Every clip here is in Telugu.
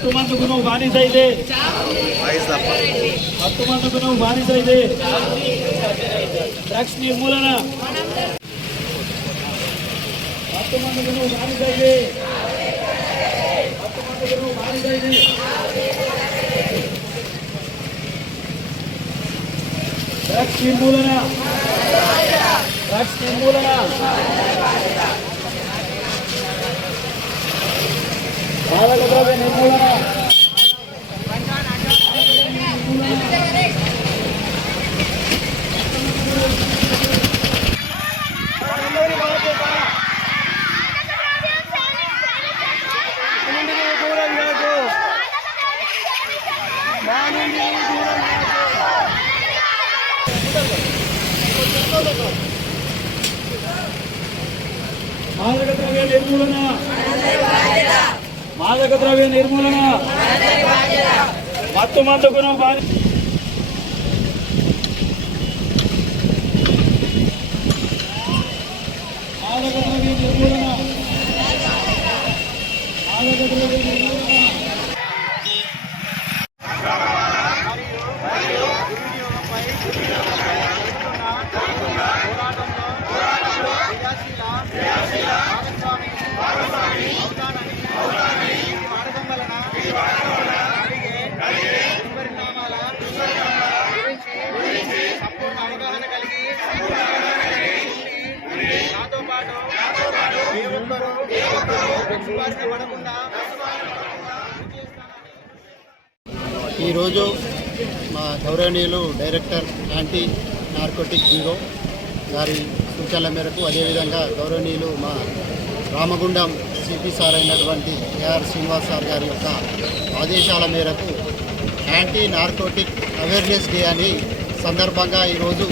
మత్తు మందుకు నువ్వు బానిస అయితే మత్తు మందుకు నువ్వు బానిస అయితే డ్రగ్స్ నిర్మూలన మత్తు మందుకు నువ్వు బానిస అయితే మత్తు మందుకు నువ్వు బానిస అయితే డ్రగ్స్ నిర్మూలన డ్రగ్స్ నిర్మూలన మాదక ద్రవ్య నిర్మూలన మాదక ద్రవ్య నిర్మూలన. మాదక ద్రవ్య నిర్మూలన. మత్తు మందుకును బాధ్యత మాదక ద్రవ్య నిర్మూలన మాదక ద్రవ్య నిర్మూలన సంపూర్ణ అవగాహన కలిగి నాతో పాటు ఏ ఒక్కరూ డ్రగ్స్ బారిన పడకుండా ఈరోజు మా గౌరవనీయులు డైరెక్టర్ యాంటీ నార్కోటిక్ బ్యూరో గారి సూచనల మేరకు అదేవిధంగా గౌరవనీయులు మా రామగుండం సిపి సార్ అయినటువంటి ఏఆర్ శ్రీనివాస్ సార్ గారి యొక్క ఆదేశాల మేరకు యాంటీ నార్కోటిక్ అవేర్నెస్ డే అని సందర్భంగా ఈరోజు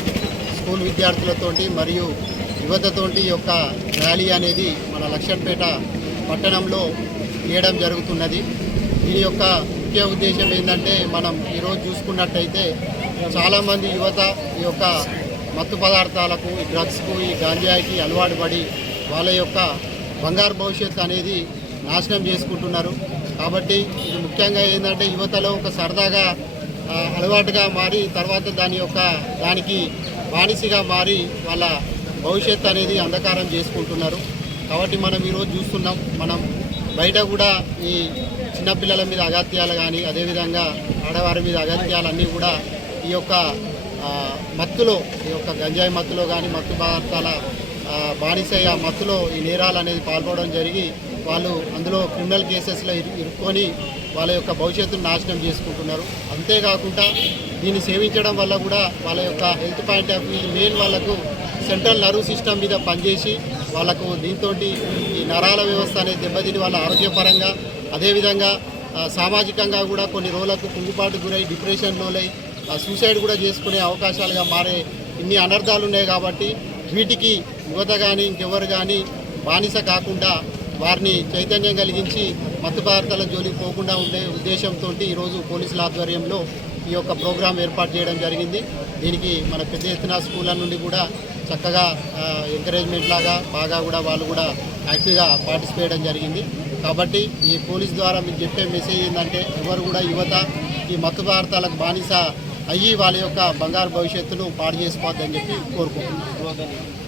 స్కూల్ విద్యార్థులతోటి మరియు యువతతోటి ఈ యొక్క ర్యాలీ అనేది మన లక్ష్మణపేట పట్టణంలో చేయడం జరుగుతున్నది. దీని యొక్క ముఖ్య ఉద్దేశం ఏంటంటే మనం ఈరోజు చూసుకున్నట్టయితే చాలామంది యువత ఈ యొక్క మత్తు పదార్థాలకు ఈ డ్రగ్స్కు ఈ గాంజాయికి అలవాటు పడి వాళ్ళ యొక్క బంగారు భవిష్యత్తు అనేది నాశనం చేసుకుంటున్నారు. కాబట్టి ఇది ముఖ్యంగా ఏంటంటే యువతలో ఒక సరదాగా అలవాటుగా మారి తర్వాత దాని యొక్క దానికి బానిసగా మారి వాళ్ళ భవిష్యత్తు అనేది అంధకారం చేసుకుంటున్నారు. కాబట్టి మనం ఈరోజు చూస్తున్నాం మనం బయట కూడా ఈ చిన్నపిల్లల మీద అగత్యాలు కానీ అదేవిధంగా ఆడవారి మీద అగత్యాలన్నీ కూడా ఈ యొక్క మత్తులో ఈ యొక్క గంజాయి మత్తులో కానీ మత్తు పదార్థాల ఆ, బానిసయ్య మత్తులో ఈ నేరాలు అనేది పాల్పడడం జరిగి వాళ్ళు అందులో క్రిమినల్ కేసెస్లో ఇరుక్కొని వాళ్ళ యొక్క భవిష్యత్తును నాశనం చేసుకుంటున్నారు. అంతేకాకుండా దీన్ని సేవించడం వల్ల కూడా వాళ్ళ యొక్క health point of view main వాళ్ళకు సెంట్రల్ నర్వ్ సిస్టమ్ మీద పనిచేసి వాళ్ళకు దీంతో ఈ నరాల వ్యవస్థ అనేది దెబ్బతిని వాళ్ళ ఆరోగ్యపరంగా అదేవిధంగా సామాజికంగా కూడా కొన్ని రోజులకు కుంగుపాటు గురై డిప్రెషన్ లోలై ఆ, సూసైడ్ కూడా చేసుకునే అవకాశాలుగా మారే ఇన్ని అనర్థాలు ఉన్నాయి కాబట్టి వీటికి యువత కానీ ఇంకెవరు కానీ బానిస కాకుండా వారిని చైతన్యం కలిగించి మత్తు పదార్థాల జోలికి పోకుండా ఉండే ఉద్దేశంతో ఈరోజు పోలీసుల ఆధ్వర్యంలో ఈ యొక్క ప్రోగ్రాం ఏర్పాటు చేయడం జరిగింది. దీనికి మన పెద్ద ఎత్తున స్కూళ్ళ నుండి కూడా చక్కగా ఎంకరేజ్మెంట్ లాగా బాగా కూడా వాళ్ళు కూడా యాక్టివ్గా పార్టిసిపేట్ చేయడం జరిగింది. కాబట్టి ఈ పోలీస్ ద్వారా మీకు చెప్పే మెసేజ్ ఏంటంటే ఎవరు కూడా యువత ఈ మత్తు పదార్థాలకు బానిస అయ్యి వాళ్ళ యొక్క బంగారు భవిష్యత్తును పాడు చేసుకోవద్దని చెప్పి కోరుకుంటున్నాను.